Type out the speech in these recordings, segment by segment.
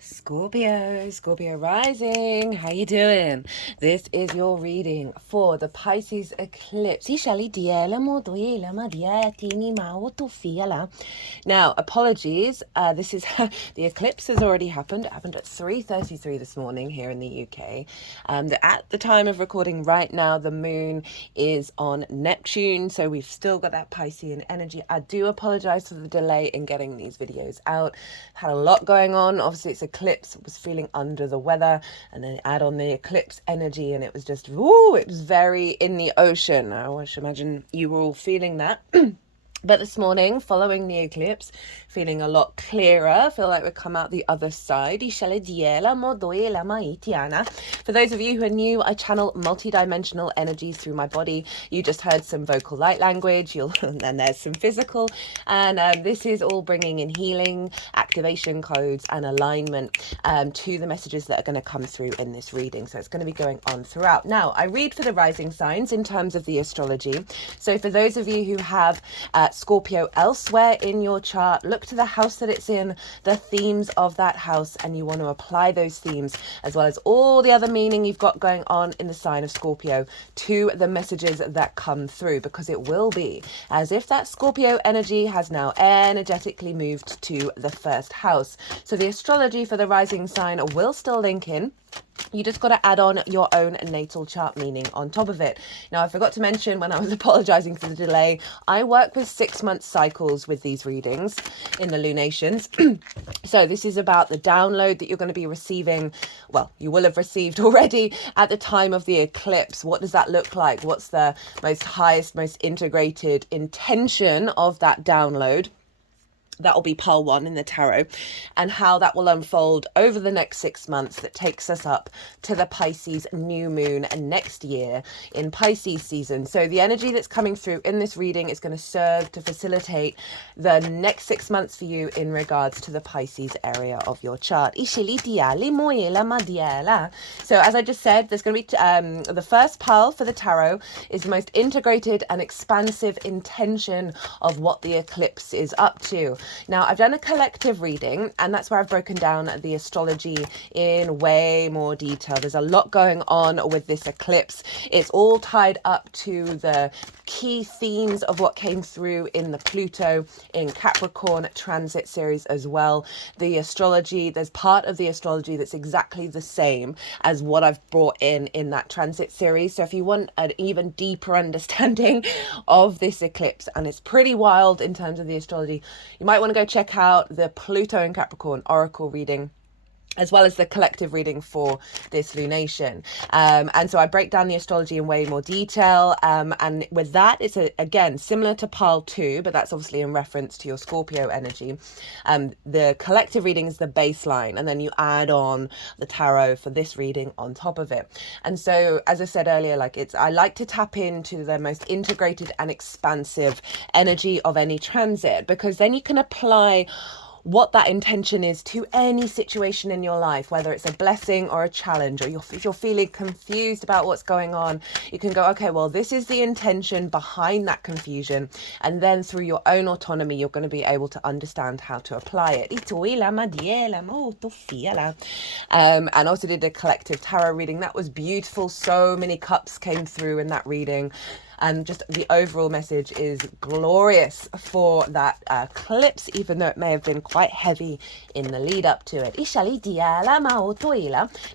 Scorpio rising, how you doing? This is your reading for the Pisces eclipse. Now, apologies, this is the eclipse has already happened. It happened at 3:33 this morning here in the UK. At the time of recording right now, the moon is on Neptune, so we've still got that Piscean energy. I do apologize for the delay in getting these videos out. Had a lot going on. Obviously, it's eclipse, was feeling under the weather, and then add on the eclipse energy, and it was just, woo, it was very in the ocean. I should imagine you were all feeling that. But this morning, following the eclipse, feeling a lot clearer. Feel like we've come out the other side. For those of you who are new, I channel multi-dimensional energies through my body. You just heard some vocal light language, and then there's some physical. And this is all bringing in healing, activation codes, and alignment to the messages that are going to come through in this reading. So it's going to be going on throughout. Now, I read for the rising signs in terms of the astrology. So for those of you who have Scorpio elsewhere in your chart, look to the house that it's in, the themes of that house, and you want to apply those themes as well as all the other meaning you've got going on in the sign of Scorpio to the messages that come through, because it will be as if that Scorpio energy has now energetically moved to the first house. So the astrology for the rising sign will still link in. You just got to add on your own natal chart meaning on top of it. Now, I forgot to mention when I was apologizing for the delay, I work with 6-month cycles with these readings in the lunations. So this is about the download that you're going to be receiving. Well, you will have received already at the time of the eclipse. What does that look like? What's the most integrated intention of that download? That will be pile 1 in the tarot, and how that will unfold over the next 6 months that takes us up to the Pisces new moon next year in Pisces season. So the energy that's coming through in this reading is going to serve to facilitate the next 6 months for you in regards to the Pisces area of your chart. So as I just said, there's going to be the first pile for the tarot is the most integrated and expansive intention of what the eclipse is up to. Now, I've done a collective reading, and that's where I've broken down the astrology in way more detail. There's a lot going on with this eclipse. It's all tied up to the key themes of what came through in the Pluto in Capricorn transit series as well. The astrology, there's part of the astrology that's exactly the same as what I've brought in that transit series. So if you want an even deeper understanding of this eclipse, and it's pretty wild in terms of the astrology, you might want to go check out the Pluto in Capricorn oracle reading, as well as the collective reading for this lunation. And so I break down the astrology in way more detail. And with that, it's, again, similar to pile 2, but that's obviously in reference to your Scorpio energy. The collective reading is the baseline, and then you add on the tarot for this reading on top of it. And so, as I said earlier, I like to tap into the most integrated and expansive energy of any transit, because then you can apply what that intention is to any situation in your life, whether it's a blessing or a challenge, or if you're feeling confused about what's going on, you can go, okay, well, this is the intention behind that confusion. And then through your own autonomy, you're going to be able to understand how to apply it. And also did a collective tarot reading. That was beautiful. So many cups came through in that reading. And just the overall message is glorious for that eclipse, even though it may have been quite heavy in the lead up to it.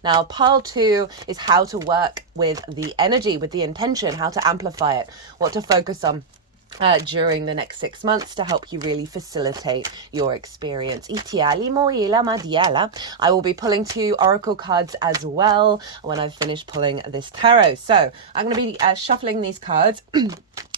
Now, pile 2 is how to work with the energy, with the intention, how to amplify it, what to focus on during the next 6 months to help you really facilitate your experience. I will be pulling 2 oracle cards as well when I've finished pulling this tarot. So I'm going to be shuffling these cards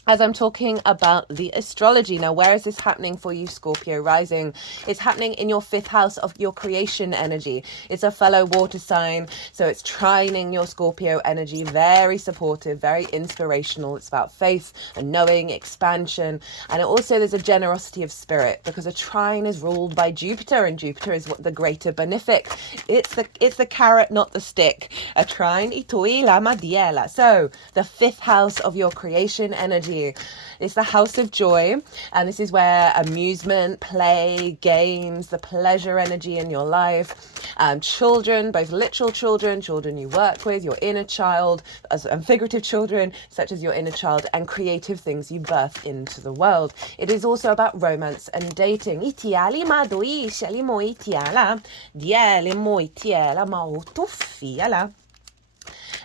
as I'm talking about the astrology. Now, where is this happening for you, Scorpio rising? It's happening in your 5th house of your creation energy. It's a fellow water sign, so it's trining your Scorpio energy. Very supportive, very inspirational. It's about faith and knowing, expansion, and also there's a generosity of spirit, because a trine is ruled by Jupiter, and Jupiter is what the greater benefic. It's the carrot, not the stick. A trine, itoi lama diela. So the 5th house of your creation energy. It's the house of joy, and this is where amusement, play, games, the pleasure energy in your life, children, both literal children, children you work with, your inner child, and figurative children, such as your inner child, and creative things you birth into the world. It is also about romance and dating.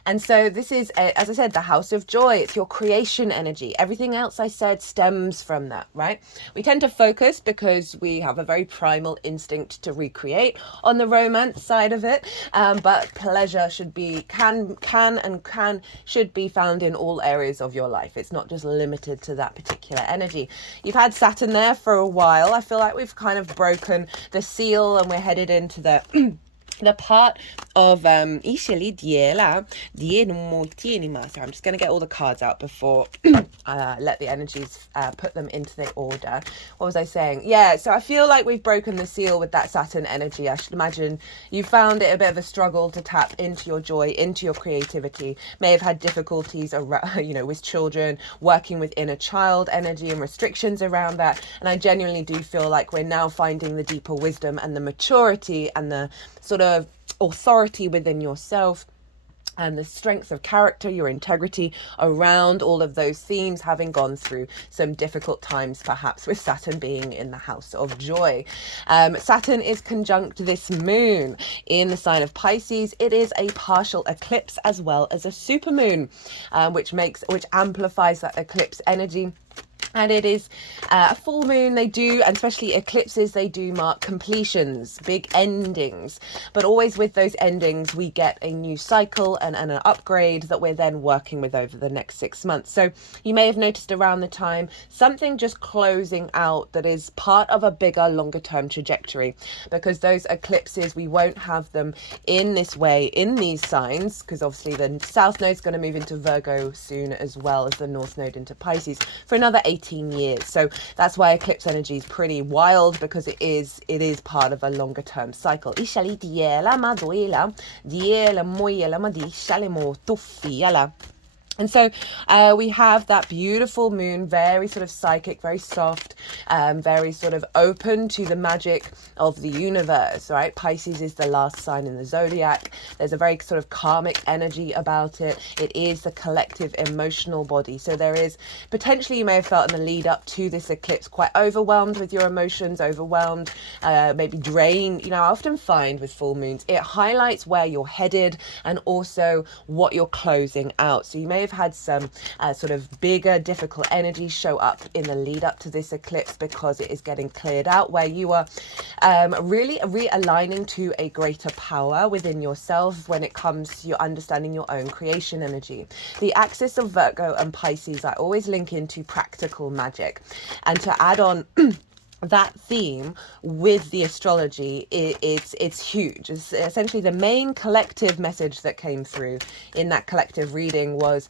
And so this is, as I said, the house of joy. It's your creation energy. Everything else I said stems from that, right? We tend to focus because we have a very primal instinct to recreate on the romance side of it. But pleasure should be, should be found in all areas of your life. It's not just limited to that particular energy. You've had Saturn there for a while. I feel like we've kind of broken the seal and we're headed into the the part of sorry, I'm just going to get all the cards out before let the energies put them into their order. What was I saying? Yeah, so I feel like we've broken the seal with that Saturn energy. I should imagine you found it a bit of a struggle to tap into your joy, into your creativity. May have had difficulties around, with children, working with inner child energy and restrictions around that. And I genuinely do feel like we're now finding the deeper wisdom and the maturity and the sort of authority within yourself and the strength of character, your integrity around all of those themes, having gone through some difficult times, perhaps with Saturn being in the house of joy. Saturn is conjunct this moon in the sign of Pisces. It is a partial eclipse as well as a supermoon, which amplifies that eclipse energy. And it is a full moon. They do, and especially eclipses, they do mark completions, big endings. But always with those endings, we get a new cycle and an upgrade that we're then working with over the next 6 months. So you may have noticed around the time, something just closing out that is part of a bigger, longer term trajectory. Because those eclipses, we won't have them in this way, in these signs, because obviously the South Node is going to move into Virgo soon, as well as the North Node into Pisces for another 18 years. So that's why eclipse energy is pretty wild, because it is part of a longer term cycle. And so we have that beautiful moon, very sort of psychic, very soft, very sort of open to the magic of the universe, right? Pisces is the last sign in the zodiac. There's a very sort of karmic energy about it. It is the collective emotional body. So there is potentially, you may have felt in the lead up to this eclipse, quite overwhelmed with your emotions, overwhelmed, maybe drained. I often find with full moons, it highlights where you're headed and also what you're closing out. So you may have had some sort of bigger, difficult energies show up in the lead up to this eclipse, because it is getting cleared out, where you are really realigning to a greater power within yourself when it comes to your understanding your own creation energy. The axis of Virgo and Pisces, I always link into practical magic. And to add on that theme with the astrology, it's huge. It's essentially the main collective message that came through in that collective reading was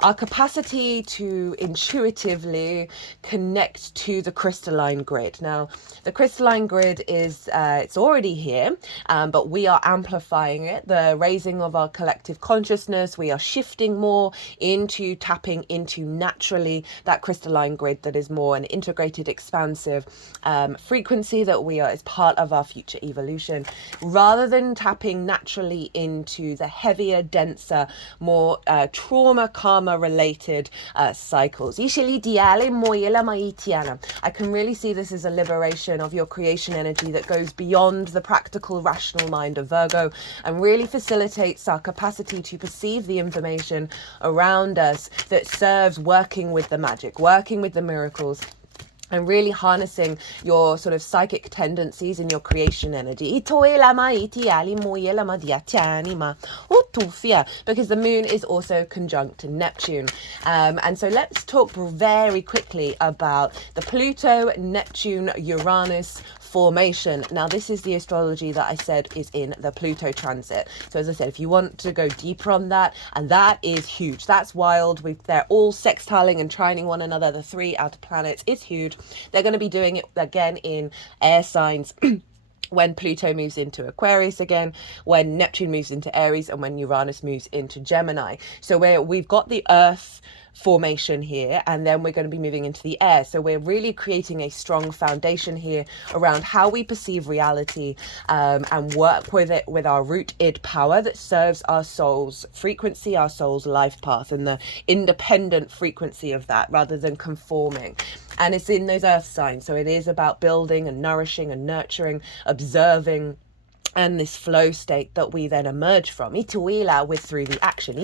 our capacity to intuitively connect to the crystalline grid. Now, the crystalline grid is, it's already here, but we are amplifying it, the raising of our collective consciousness. We are shifting more into tapping into naturally that crystalline grid that is more an integrated, expansive frequency that we are as part of our future evolution, rather than tapping naturally into the heavier, denser, more trauma, karma related cycles. I can really see this as a liberation of your creation energy that goes beyond the practical, rational mind of Virgo and really facilitates our capacity to perceive the information around us that serves working with the magic, working with the miracles, and really harnessing your sort of psychic tendencies and your creation energy. Because the moon is also conjunct to Neptune. And so let's talk very quickly about the Pluto, Neptune, Uranus formation. Now, this is the astrology that I said is in the Pluto transit. So as I said, if you want to go deeper on that, and that is huge. That's wild. They're all sextiling and trining one another, the 3 outer planets. It's huge. They're going to be doing it again in air signs when Pluto moves into Aquarius again, when Neptune moves into Aries, and when Uranus moves into Gemini. So we've got the Earth formation here, and then we're going to be moving into the air. So we're really creating a strong foundation here around how we perceive reality, and work with it with our root id power that serves our soul's frequency, our soul's life path, and the independent frequency of that rather than conforming. And it's in those earth signs. So it is about building and nourishing and nurturing, observing, and this flow state that we then emerge from. With through the action.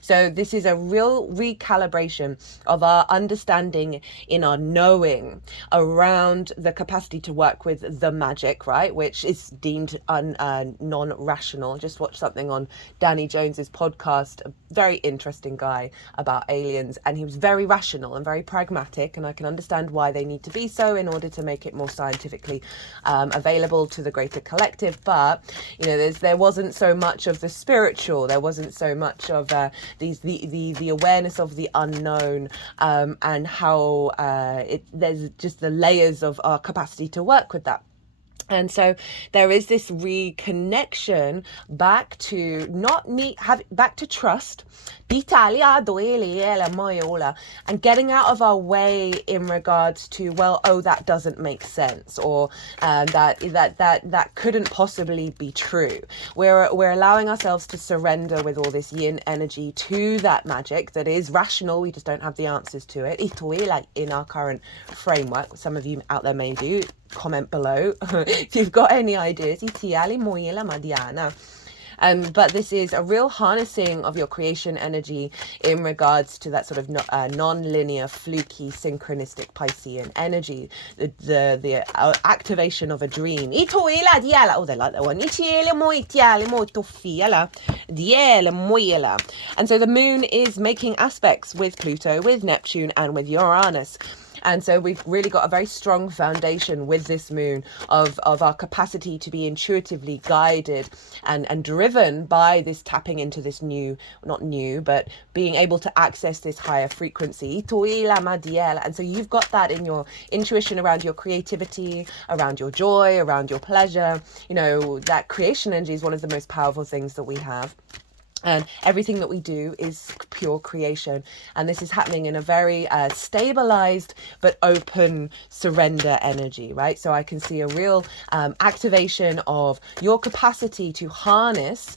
So this is a real recalibration of our understanding, in our knowing around the capacity to work with the magic, right? Which is deemed non-rational. Just watched something on Danny Jones's podcast, a very interesting guy about aliens, and he was very rational and very pragmatic, and I can understand why they need to be so in order to make it more scientifically available to the greater collective. But you know, there wasn't so much of the spiritual, there wasn't so much of the awareness of the unknown, and how there's just the layers of our capacity to work with that. And so there is this reconnection back to back to trust, and getting out of our way in regards to, well, oh, that doesn't make sense, or that couldn't possibly be true. We're allowing ourselves to surrender with all this yin energy to that magic that is rational. We just don't have the answers to it in our current framework. Some of you out there may do. Comment below if you've got any ideas. But this is a real harnessing of your creation energy in regards to that sort of non-linear, fluky, synchronistic Piscean energy, the activation of a dream. Oh, they like that one. And so the moon is making aspects with Pluto, with Neptune, and with Uranus. And so we've really got a very strong foundation with this moon of our capacity to be intuitively guided and driven by this tapping into this not new, but being able to access this higher frequency. And so you've got that in your intuition around your creativity, around your joy, around your pleasure. You know, that creation energy is one of the most powerful things that we have. And everything that we do is pure creation. And this is happening in a very stabilized but open surrender energy, right? So I can see a real activation of your capacity to harness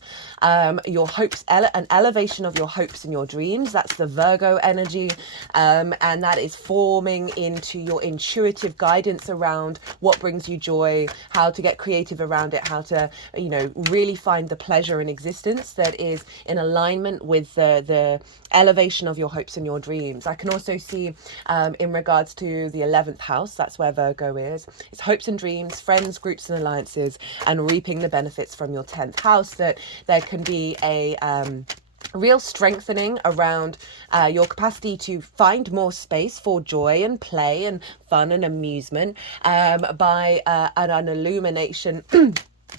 your hopes, an elevation of your hopes and your dreams. That's the Virgo energy. And that is forming into your intuitive guidance around what brings you joy, how to get creative around it, how to, you know, really find the pleasure in existence that is in alignment with the elevation of your hopes and your dreams. I can also see in regards to the 11th house, that's where Virgo is. It's hopes and dreams, friends, groups and alliances, and reaping the benefits from your 10th house. That there can be a real strengthening around your capacity to find more space for joy and play and fun and amusement by an illumination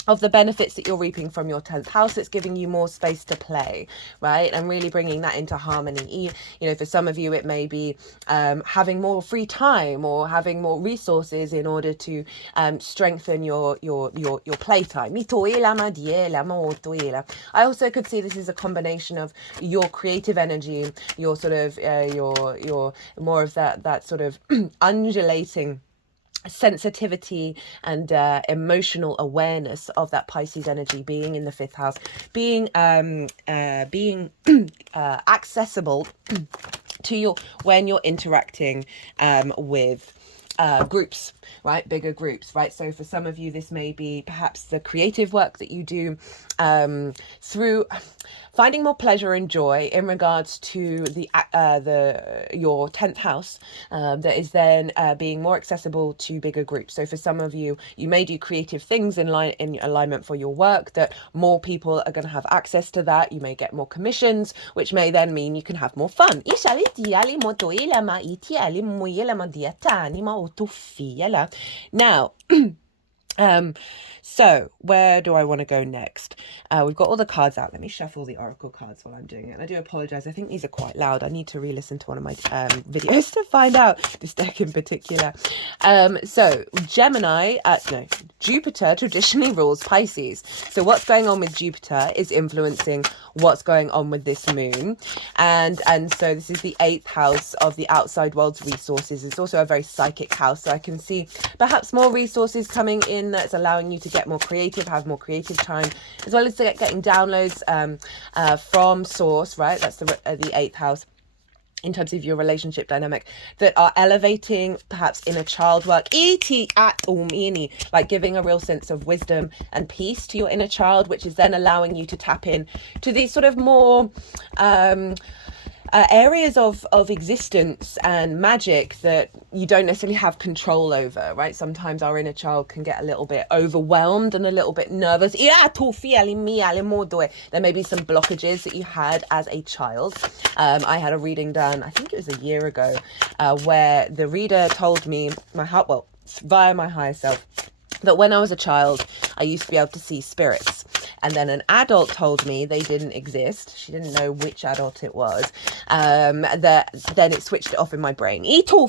of the benefits that you're reaping from your 10th house. It's giving you more space to play, right? And really bringing that into harmony. You know, for some of you, it may be having more free time or having more resources in order to strengthen your playtime. I also could see this is a combination of your creative energy, your sort of your more of that sort of undulating sensitivity and emotional awareness of that Pisces energy being in the 5th house, being accessible to your when you're interacting with groups, right? Bigger groups, right? So for some of you, this may be perhaps the creative work that you do through finding more pleasure and joy in regards to your 10th house that is then being more accessible to bigger groups. So for some of you, you may do creative things in alignment for your work that more people are going to have access to that. You may get more commissions, which may then mean you can have more fun. Now So where do I want to go next? We've got all the cards out. Let me shuffle the oracle cards while I'm doing it. And I do apologize. I think these are quite loud. I need to re-listen to one of my videos to find out this deck in particular. So Gemini, no, Jupiter traditionally rules Pisces. So what's going on with Jupiter is influencing what's going on with this moon. And so this is the 8th house of the outside world's resources. It's also a very psychic house. So I can see perhaps more resources coming in that's allowing you to get more creative, have more creative time, as well as getting downloads from source, right? That's the 8th house in terms of your relationship dynamic, that are elevating perhaps inner child work, like giving a real sense of wisdom and peace to your inner child, which is then allowing you to tap in to these sort of more areas of existence and magic that you don't necessarily have control over, right? Sometimes our inner child can get a little bit overwhelmed and a little bit nervous. There may be some blockages that you had as a child. I had a reading done, I think it was a year ago, where the reader told me, via my higher self, that when I was a child, I used to be able to see spirits. And then an adult told me they didn't exist. She didn't know which adult it was. That then it switched it off in my brain. So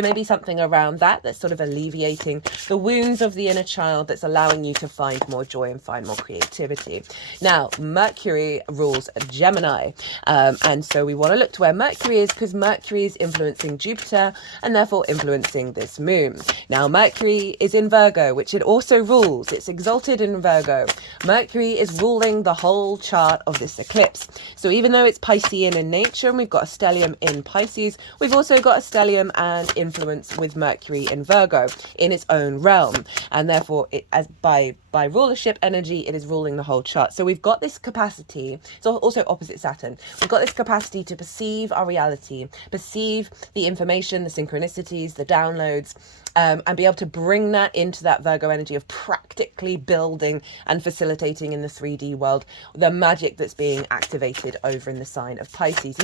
maybe something around that that's sort of alleviating the wounds of the inner child, that's allowing you to find more joy and find more creativity. Now, Mercury rules Gemini. And so we want to look to where Mercury is, because Mercury is influencing Jupiter and therefore influencing this moon. Now, Mercury is in Virgo, which it also rules. It's exalted in Virgo. Mercury is ruling the whole chart of this eclipse. So even though it's Piscean in nature, and we've got a stellium in Pisces, we've also got a stellium and influence with Mercury in Virgo in its own realm. And therefore, it, as by rulership energy, it is ruling the whole chart. So we've got this capacity, it's also opposite Saturn, we've got this capacity to perceive our reality, perceive the information, the synchronicities, the downloads, and be able to bring that into that Virgo energy of practically building and facilitating in the 3D world the magic that's being activated over in the sign of Pisces.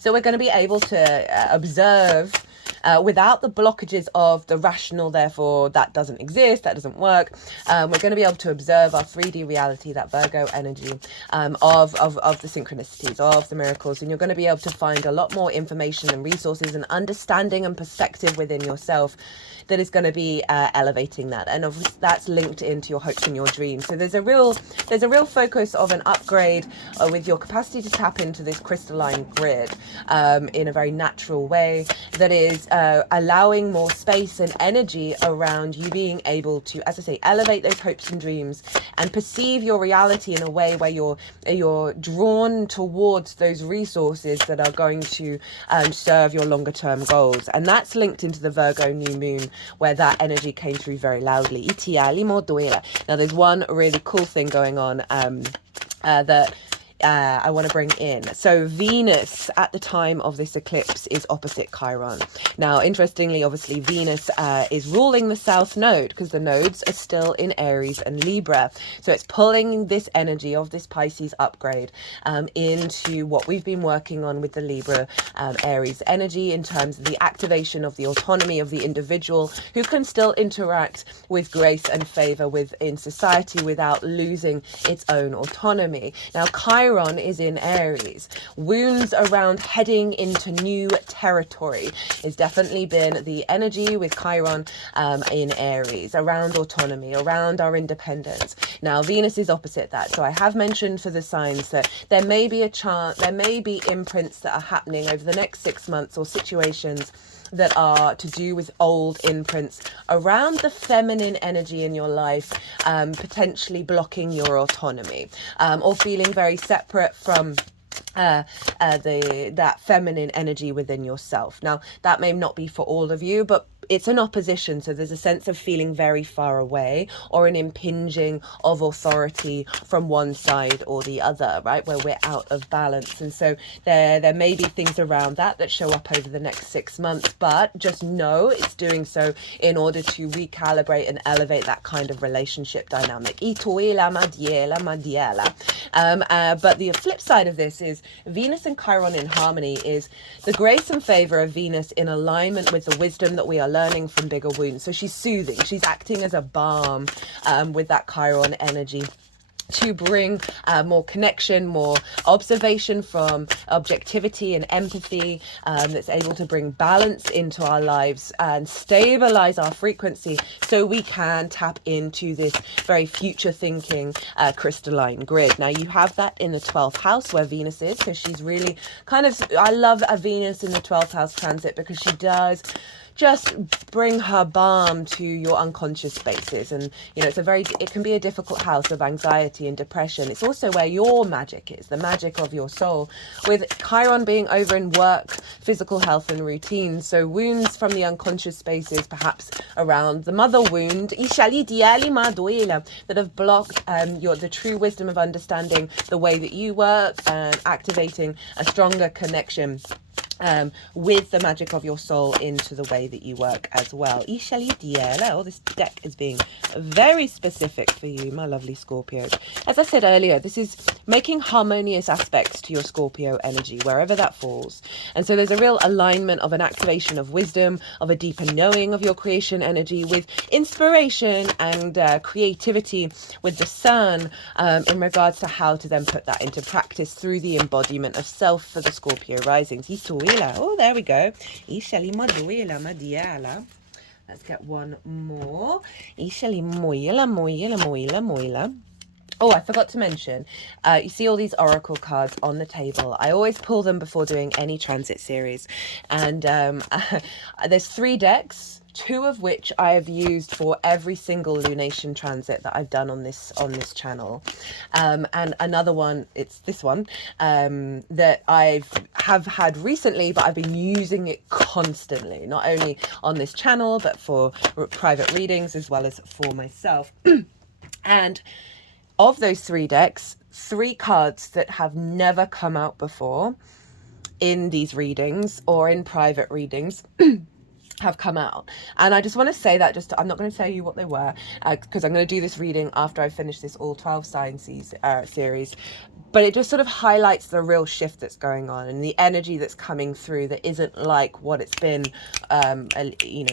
So we're going to be able to observe without the blockages of the rational, therefore that doesn't exist, that doesn't work. We're going to be able to observe our 3D reality, that Virgo energy of the synchronicities, of the miracles, and you're going to be able to find a lot more information and resources and understanding and perspective within yourself that is going to be elevating that, and that's linked into your hopes and your dreams. So there's a real focus of an upgrade with your capacity to tap into this crystalline grid in a very natural way that is allowing more space and energy around you being able to, as I say, elevate those hopes and dreams and perceive your reality in a way where you're drawn towards those resources that are going to serve your longer term goals. And that's linked into the Virgo new moon, where that energy came through very loudly. Now there's one really cool thing going on that I want to bring in. So Venus at the time of this eclipse is opposite Chiron. Now, interestingly, obviously, Venus is ruling the South Node, because the nodes are still in Aries and Libra. So it's pulling this energy of this Pisces upgrade into what we've been working on with the Libra Aries energy, in terms of the activation of the autonomy of the individual, who can still interact with grace and favor within society without losing its own autonomy. Now, Chiron is in Aries. Wounds around heading into new territory has definitely been the energy with Chiron in Aries, around autonomy, around our independence. Now, Venus is opposite that. So I have mentioned for the signs that there may be a chance, there may be imprints that are happening over the next 6 months, or situations that are to do with old imprints around the feminine energy in your life, potentially blocking your autonomy, or feeling very separate from that feminine energy within yourself. Now, that may not be for all of you, but it's an opposition, so there's a sense of feeling very far away, or an impinging of authority from one side or the other, right, where we're out of balance. And so there may be things around that show up over the next 6 months, but just know it's doing so in order to recalibrate and elevate that kind of relationship dynamic. But the flip side of this is Venus and Chiron in harmony is the grace and favor of Venus in alignment with the wisdom that we are learning from bigger wounds. So she's soothing, she's acting as a balm with that Chiron energy, to bring more connection, more observation from objectivity and empathy, that's able to bring balance into our lives and stabilize our frequency, so we can tap into this very future thinking crystalline grid. Now you have that in the 12th house where Venus is, so she's really kind of, I love a Venus in the 12th house transit because she does just bring her balm to your unconscious spaces. And you know, it can be a difficult house of anxiety and depression. It's also where your magic is, the magic of your soul, with Chiron being over in work, physical health and routine. So wounds from the unconscious spaces, perhaps around the mother wound, that have blocked the true wisdom of understanding the way that you work and activating a stronger connection with the magic of your soul into the way that you work as well. Oh, this deck is being very specific for you, my lovely Scorpios. As I said earlier, this is making harmonious aspects to your Scorpio energy, wherever that falls. And so there's a real alignment of an activation of wisdom, of a deeper knowing of your creation energy, with inspiration and creativity with the Sun, in regards to how to then put that into practice through the embodiment of self for the Scorpio risings. Oh, there we go. Let's get one more. Oh, I forgot to mention, you see all these oracle cards on the table. I always pull them before doing any transit series. And there's 3 decks, 2 of which I have used for every single lunation transit that I've done on this channel. And another one, it's this one, that have had recently, but I've been using it constantly, not only on this channel, but for private readings as well as for myself. And of those 3 decks, 3 cards that have never come out before in these readings or in private readings have come out. And I just want to say that, I'm not going to tell you what they were, because I'm going to do this reading after I finish this all 12 sign series. But it just sort of highlights the real shift that's going on and the energy that's coming through that isn't like what it's been, you know,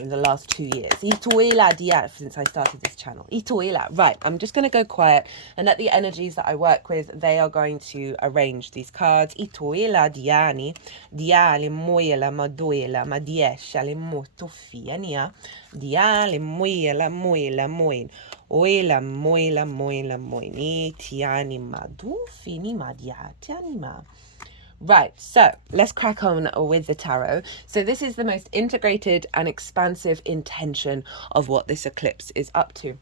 in the last 2 years. Since I started this channel. Right, I'm just going to go quiet and let the energies that I work with, they are going to arrange these cards. Diani, Diale Moela Maduela Madiesha Le Motofiania, Diale Moela Moela Moin. Oila moila moila moini tianima du finima dia tianima. Right, so let's crack on with the tarot. So this is the most integrated and expansive intention of what this eclipse is up to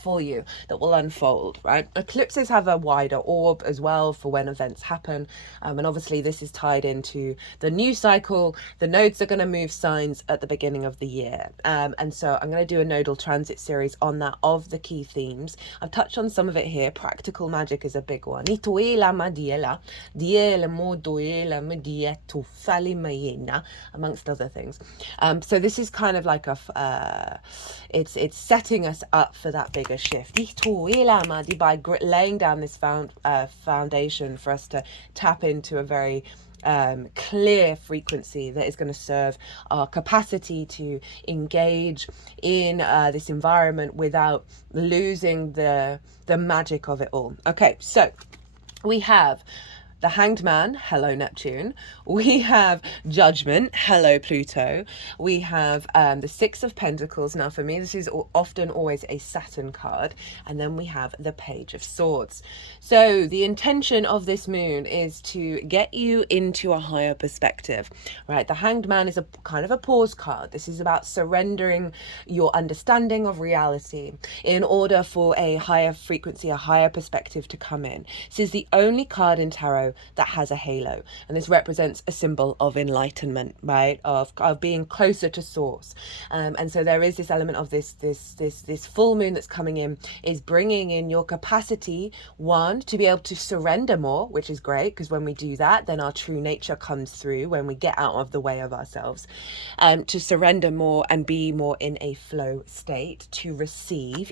for you that will unfold, right? Eclipses have a wider orb as well for when events happen, and obviously this is tied into the new cycle. The nodes are going to move signs at the beginning of the year, and so I'm going to do a nodal transit series on that, of the key themes. I've touched on some of it here. Practical magic is a big one, amongst other things. So this is kind of like it's setting us up for that bigger shift by laying down this foundation for us to tap into a very clear frequency that is going to serve our capacity to engage in this environment without losing the magic of it all. Okay, so we have the Hanged Man, hello Neptune. We have Judgment, hello Pluto. We have the Six of Pentacles. Now for me, this is often always a Saturn card. And then we have the Page of Swords. So the intention of this moon is to get you into a higher perspective, right? The Hanged Man is a kind of a pause card. This is about surrendering your understanding of reality in order for a higher frequency, a higher perspective to come in. This is the only card in tarot rainbow that has a halo. And this represents a symbol of enlightenment, right? Of being closer to source. And so there is this element of this full moon that's coming in, is bringing in your capacity, one, to be able to surrender more, which is great, because when we do that, then our true nature comes through, when we get out of the way of ourselves, to surrender more and be more in a flow state, to receive,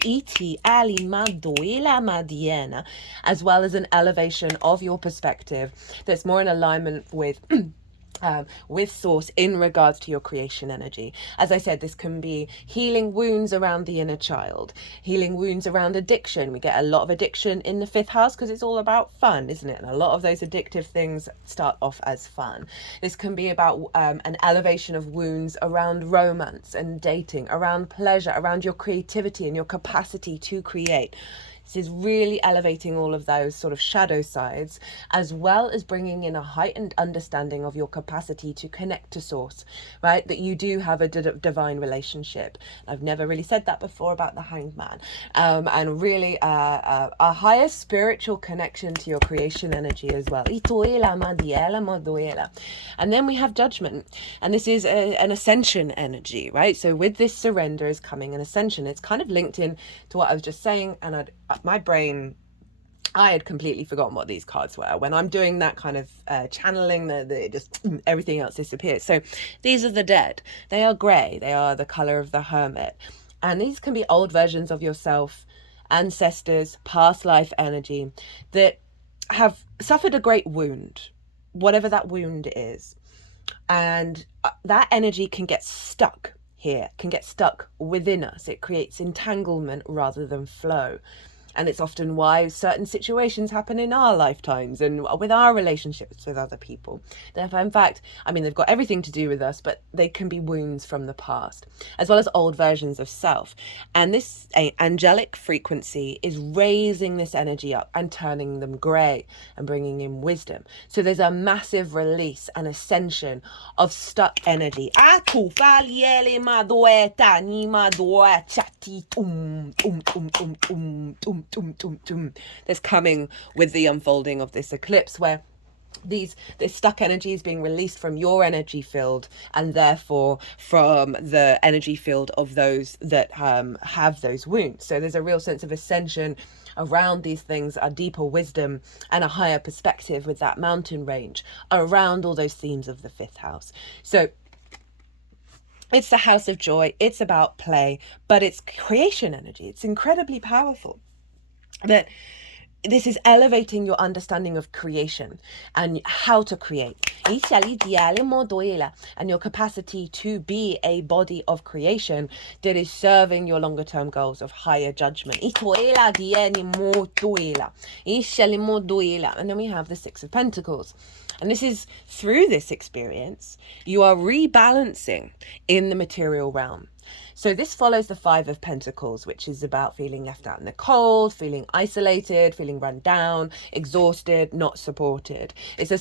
as well as an elevation of your perspective that's more in alignment with source in regards to your creation energy. As I said, this can be healing wounds around the inner child, healing wounds around addiction. We get a lot of addiction in the 5th house because it's all about fun, isn't it? And a lot of those addictive things start off as fun. This can be about an elevation of wounds around romance and dating, around pleasure, around your creativity and your capacity to create. This is really elevating all of those sort of shadow sides, as well as bringing in a heightened understanding of your capacity to connect to source, right? That you do have a divine relationship. I've never really said that before about the Hanged Man. And really a higher spiritual connection to your creation energy as well. And then we have judgment. And this is an ascension energy, right? So with this surrender is coming an ascension. It's kind of linked in to what I was just saying, and my brain, I had completely forgotten what these cards were. When I'm doing that kind of channeling, just everything else disappears. So these are the dead. They are grey. They are the colour of the hermit. And these can be old versions of yourself, ancestors, past life energy that have suffered a great wound, whatever that wound is. And that energy can get stuck here, can get stuck within us. It creates entanglement rather than flow. And it's often why certain situations happen in our lifetimes and with our relationships with other people. Therefore, in fact, I mean, they've got everything to do with us, but they can be wounds from the past, as well as old versions of self. And this angelic frequency is raising this energy up and turning them grey and bringing in wisdom. So there's a massive release and ascension of stuck energy. That's coming with the unfolding of this eclipse, where this stuck energy is being released from your energy field, and therefore from the energy field of those that have those wounds. So there's a real sense of ascension around these things, a deeper wisdom and a higher perspective with that mountain range around all those themes of the 5th house. So it's the house of joy. It's about play, but it's creation energy. It's incredibly powerful. That this is elevating your understanding of creation and how to create, and your capacity to be a body of creation that is serving your longer term goals of higher judgment. And then we have the 6 of Pentacles. And this is, through this experience, you are rebalancing in the material realm. So this follows the 5 of Pentacles, which is about feeling left out in the cold, feeling isolated, feeling run down, exhausted, not supported. It's a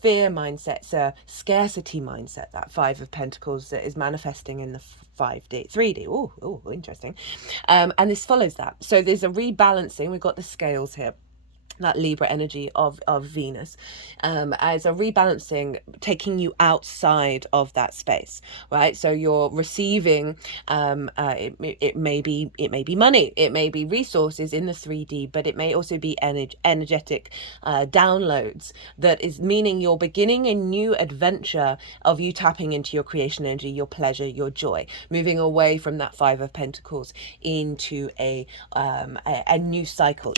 fear mindset, it's a scarcity mindset, that 5 of Pentacles that is manifesting in the 3D. Oh, interesting. And this follows that. So there's a rebalancing. We've got the scales here, that Libra energy of Venus, as a rebalancing, taking you outside of that space, right? So you're receiving, it may be money, it may be resources in the 3D, but it may also be energetic downloads, that is meaning you're beginning a new adventure of you tapping into your creation energy, your pleasure, your joy, moving away from that 5 of Pentacles into a new cycle.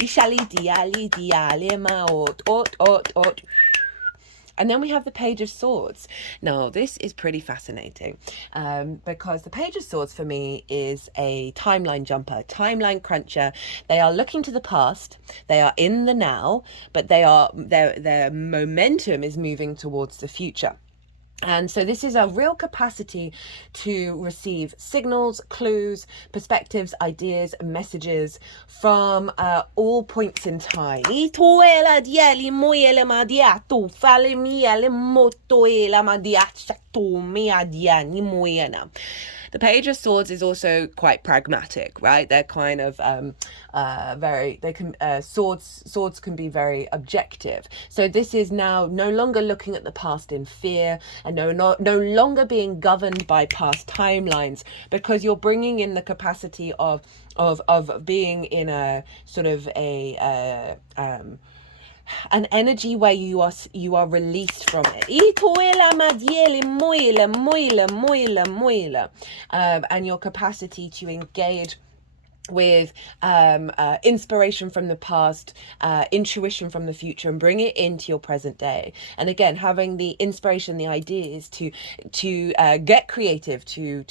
And then we have the Page of Swords. Now, this is pretty fascinating because the Page of Swords for me is a timeline jumper, timeline cruncher. They are looking to the past. They are in the now, but their momentum is moving towards the future. And so this is a real capacity to receive signals, clues, perspectives, ideas, messages from all points in time. The Page of Swords is also quite pragmatic, right? They're kind of swords can be very objective. So this is now no longer looking at the past in fear, and no longer being governed by past timelines, because you're bringing in the capacity of being in a sort of an energy where you are released from it. And your capacity to engage with inspiration from the past, intuition from the future, and bring it into your present day. And again, having the inspiration, the ideas to get creative, to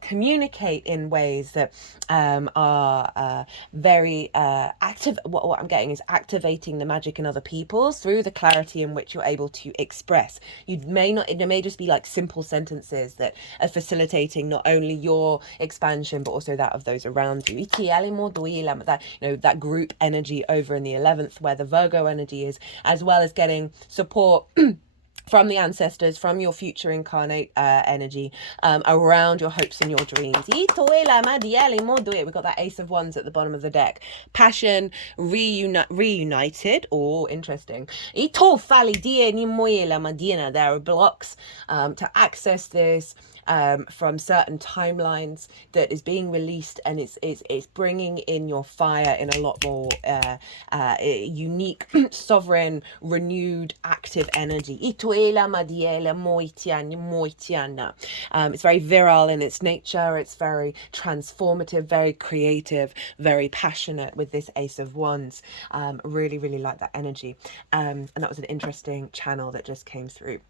communicate in ways that are very active. What I'm getting is activating the magic in other people's through the clarity in which you're able to express. It may just be like simple sentences that are facilitating not only your expansion but also that of those around you. That group energy over in the 11th, where the Virgo energy is, as well as getting support from the ancestors, from your future incarnate energy, around your hopes and your dreams. We've got that Ace of Wands at the bottom of the deck. Passion, reunited. Oh, interesting. There are blocks to access this from certain timelines that is being released, and it's bringing in your fire in a lot more unique, sovereign, renewed, active energy. It's very virile in its nature. It's very transformative, very creative, very passionate with this Ace of Wands. Really, really like that energy. And that was an interesting channel that just came through.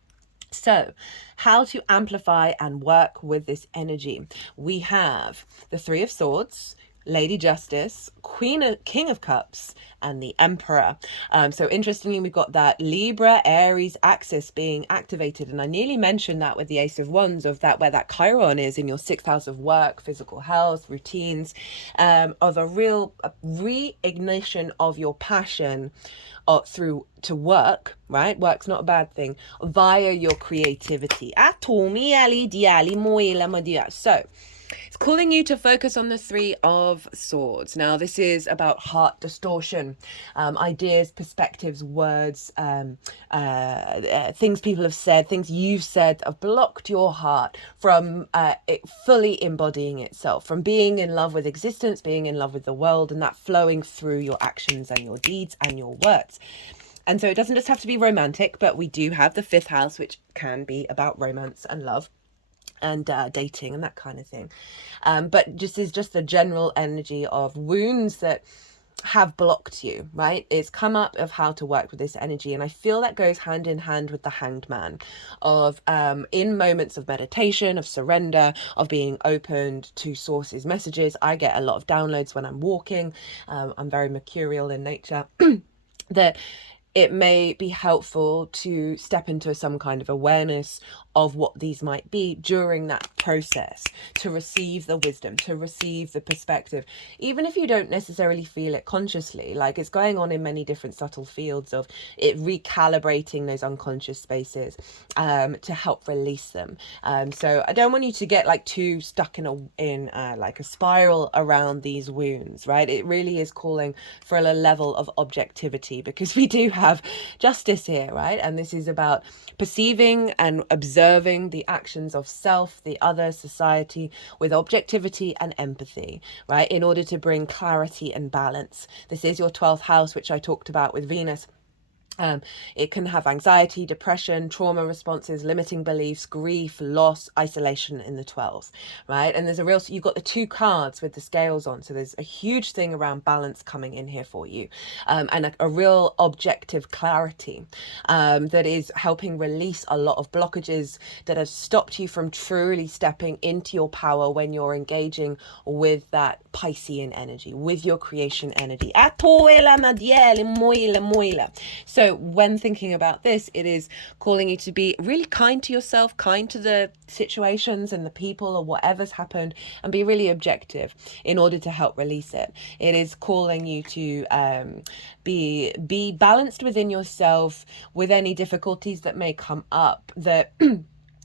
So, how to amplify and work with this energy? We have the Three of Swords, Lady Justice, King of Cups, and the Emperor. So interestingly, we've got that Libra Aries axis being activated, and I nearly mentioned that with the Ace of Wands, of that where that Chiron is in your 6th house of work, physical health, routines, of a real reignition of your passion through to work, right? Work's not a bad thing, via your creativity. So it's calling you to focus on the Three of Swords. Now, this is about heart distortion, ideas, perspectives, words, things people have said, things you've said have blocked your heart from it fully embodying itself, from being in love with existence, being in love with the world, and that flowing through your actions and your deeds and your words. And so it doesn't just have to be romantic, but we do have the 5th house, which can be about romance and love and dating and that kind of thing. But just is just the general energy of wounds that have blocked you, right? It's come up of how to work with this energy. And I feel that goes hand in hand with the Hanged Man, of in moments of meditation, of surrender, of being opened to sources, messages. I get a lot of downloads when I'm walking. I'm very mercurial in nature. That it may be helpful to step into some kind of awareness of what these might be during that process, to receive the wisdom, to receive the perspective, even if you don't necessarily feel it consciously. Like, it's going on in many different subtle fields of it, recalibrating those unconscious spaces to help release them. So I don't want you to get like too stuck in like a spiral around these wounds, right? It really is calling for a level of objectivity, because we do have justice here, right? And this is about perceiving and observing the actions of self, the other, society, with objectivity and empathy, right? In order to bring clarity and balance. This is your 12th house, which I talked about with Venus. It can have anxiety, depression, trauma responses, limiting beliefs, grief, loss, isolation in the 12th, right? And there's you've got the 2 cards with the scales on. So there's a huge thing around balance coming in here for you, and a real objective clarity that is helping release a lot of blockages that have stopped you from truly stepping into your power when you're engaging with that Piscean energy, with your creation energy. So So when thinking about this, it is calling you to be really kind to yourself, kind to the situations and the people or whatever's happened, and be really objective in order to help release it. It is calling you to be balanced within yourself with any difficulties that may come up. That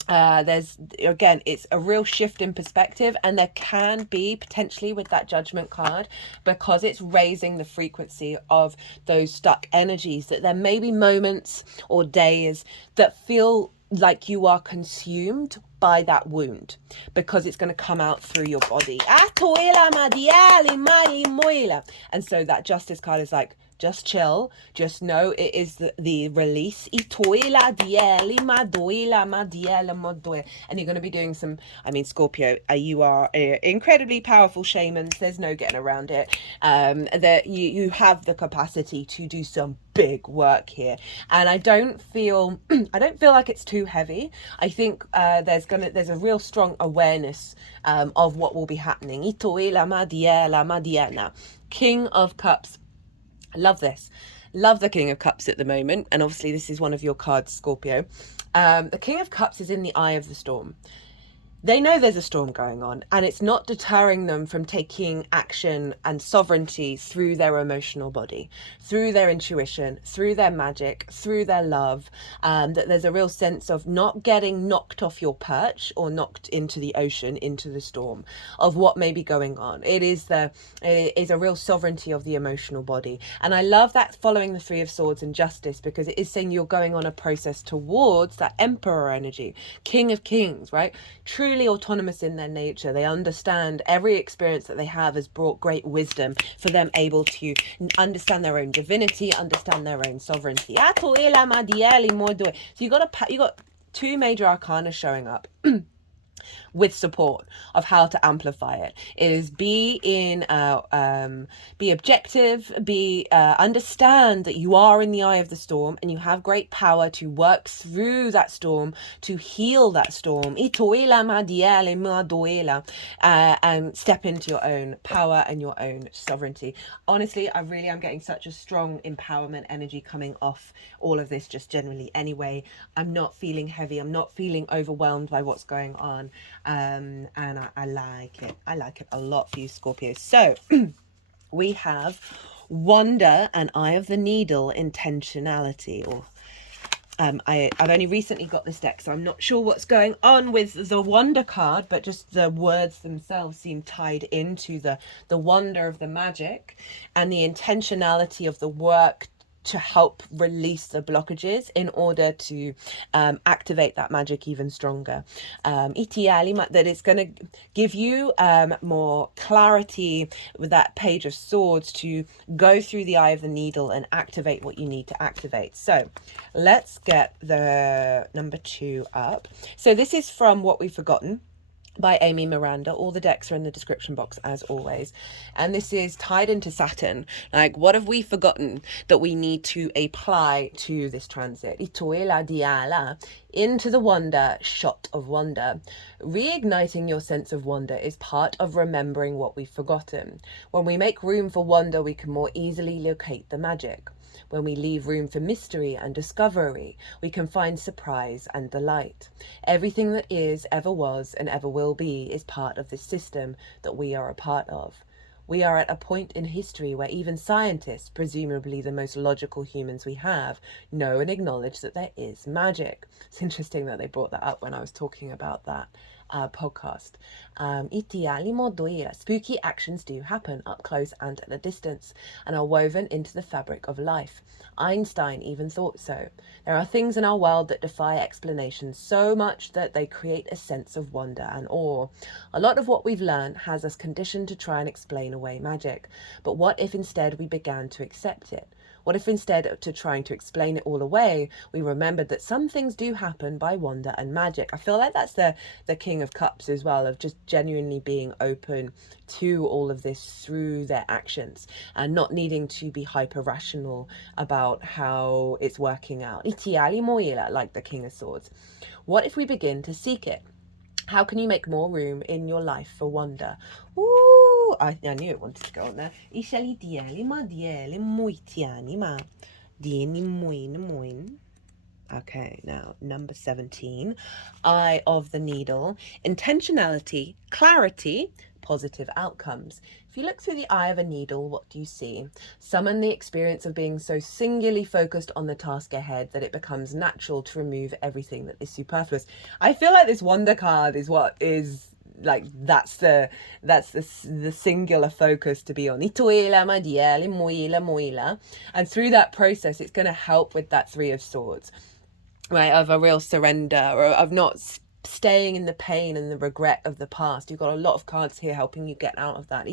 there's, again, it's a real shift in perspective, and there can be potentially with that Judgment card, because it's raising the frequency of those stuck energies, that there may be moments or days that feel like you are consumed by that wound, because it's going to come out through your body. And so that Justice card is like, just chill, just know it is the release. And you're going to be doing some, I mean, Scorpio, you are incredibly powerful shamans. There's no getting around it. That you have the capacity to do some big work here, and I don't feel like it's too heavy. I think there's a real strong awareness of what will be happening. King of Cups. Love this. Love the King of Cups at the moment. And obviously this is one of your cards, Scorpio. The King of Cups is in the eye of the storm. They know there's a storm going on, and it's not deterring them from taking action and sovereignty through their emotional body, through their intuition, through their magic, through their love. That there's a real sense of not getting knocked off your perch or knocked into the ocean, into the storm of what may be going on. It is a real sovereignty of the emotional body. And I love that, following the Three of Swords and Justice, because it is saying you're going on a process towards that Emperor energy, King of Kings, right? Truly autonomous in their nature. They understand every experience that they have has brought great wisdom for them, able to understand their own divinity, understand their own sovereignty. So you got two major arcana showing up with support of how to amplify it. It is be objective, understand that you are in the eye of the storm, and you have great power to work through that storm, to heal that storm, and step into your own power and your own sovereignty. Honestly, I really am getting such a strong empowerment energy coming off all of this, just generally anyway. I'm not feeling heavy, I'm not feeling overwhelmed by what's going on. And I like it. I like it a lot for you, Scorpio. So we have Wonder and Eye of the Needle, intentionality. Or I've only recently got this deck, so I'm not sure what's going on with the Wonder card, but just the words themselves seem tied into the wonder of the magic and the intentionality of the work to help release the blockages in order to activate that magic even stronger. That it's going to give you more clarity with that Page of Swords to go through the eye of the needle and activate what you need to activate. So let's get the number 2 up. So this is from What We've Forgotten by Amy Miranda. All the decks are in the description box as always, and this is tied into Saturn. Like, what have we forgotten that we need to apply to this transit? Into the wonder, shot of wonder. Reigniting your sense of wonder is part of remembering what we've forgotten. When we make room for wonder, we can more easily locate the magic. When we leave room for mystery and discovery, we can find surprise and delight. Everything that is, ever was, and ever will be is part of this system that we are a part of. We are at a point in history where even scientists, presumably the most logical humans we have, know and acknowledge that there is magic. It's interesting that they brought that up when I was talking about that podcast. Spooky actions do happen up close and at a distance and are woven into the fabric of life. Einstein even thought so. There are things in our world that defy explanation so much that they create a sense of wonder and awe. A lot of what we've learned has us conditioned to try and explain away magic. But what if instead we began to accept it? What if instead of trying to explain it all away, we remembered that some things do happen by wonder and magic? I feel like that's the King of Cups as well, of just genuinely being open to all of this through their actions and not needing to be hyper rational about how it's working out. Like the King of Swords. What if we begin to seek it? How can you make more room in your life for wonder? Ooh, I knew it wanted to go on there. Dini moin moin. Okay, now number 17, Eye of the Needle, intentionality, clarity, positive outcomes. If you look through the eye of a needle, what do you see? Summon the experience of being so singularly focused on the task ahead that it becomes natural to remove everything that is superfluous. I feel like this wonder card is what is like that's the singular focus to be on. And through that process, it's going to help with that Three of Swords, right, of a real surrender, or of not staying in the pain and the regret of the past. You've got a lot of cards here helping you get out of that.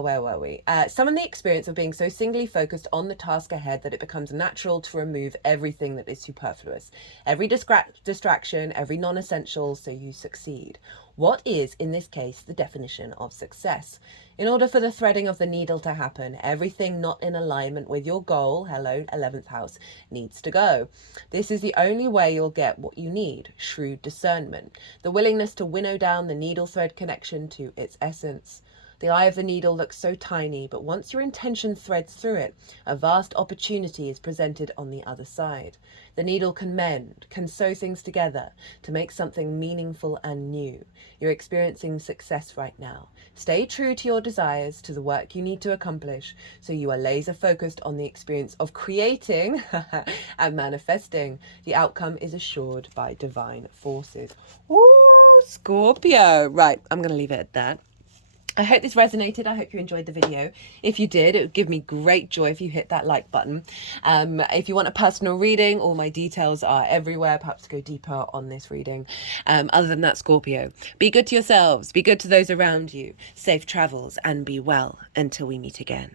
Where were we? Summon the experience of being so singly focused on the task ahead that it becomes natural to remove everything that is superfluous, every distraction, every non-essential, so you succeed. What is, in this case, the definition of success? In order for the threading of the needle to happen, everything not in alignment with your goal, hello, 11th house, needs to go. This is the only way you'll get what you need, shrewd discernment, the willingness to winnow down the needle thread connection to its essence. The eye of the needle looks so tiny, but once your intention threads through it, a vast opportunity is presented on the other side. The needle can mend, can sew things together to make something meaningful and new. You're experiencing success right now. Stay true to your desires, to the work you need to accomplish, so you are laser focused on the experience of creating and manifesting. The outcome is assured by divine forces. Ooh, Scorpio. Right, I'm going to leave it at that. I hope this resonated. I hope you enjoyed the video. If you did, it would give me great joy if you hit that like button. If you want a personal reading, all my details are everywhere, perhaps to go deeper on this reading. Other than that, Scorpio, be good to yourselves, be good to those around you, safe travels, and be well until we meet again.